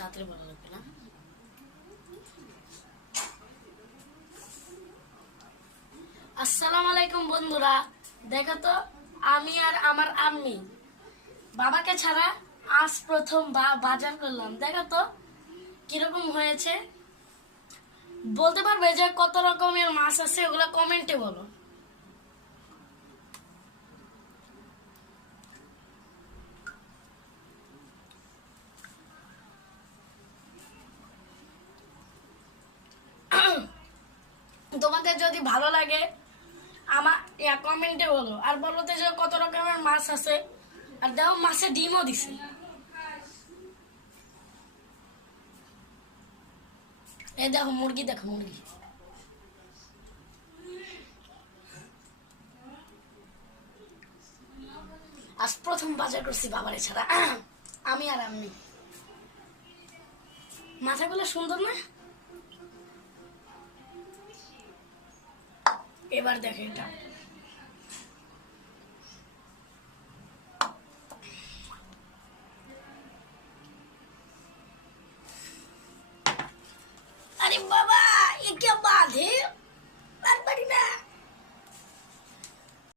তাড়াতাড়ি বলা লাগবে না। আসসালামু আলাইকুম বন্ধুরা, দেখো তো, আমি আর আমার আম্মি। বাবাকে ছাড়া আজ প্রথম বা- বাজার করলাম। দেখো তো, কীরকম হয়েছে? বলতে পারবে যে কত রকমের মাছ আছে, ওগুলো কমেন্টে বলো। তোমাদের যদি ভালো লাগে আমার ইয়া, কমেন্টে বলো। আর বলো তো যে কত রকমের মাছ আছে। আর দেখো মাছে ডিমও দিছে। এই দেখো মুরগি দেখো মুরগি। আজ প্রথম বাজার করছি বাবারে ছাড়া। আমি আর আমি মাথাগুলো সুন্দর না? এবার দেখেন এটা।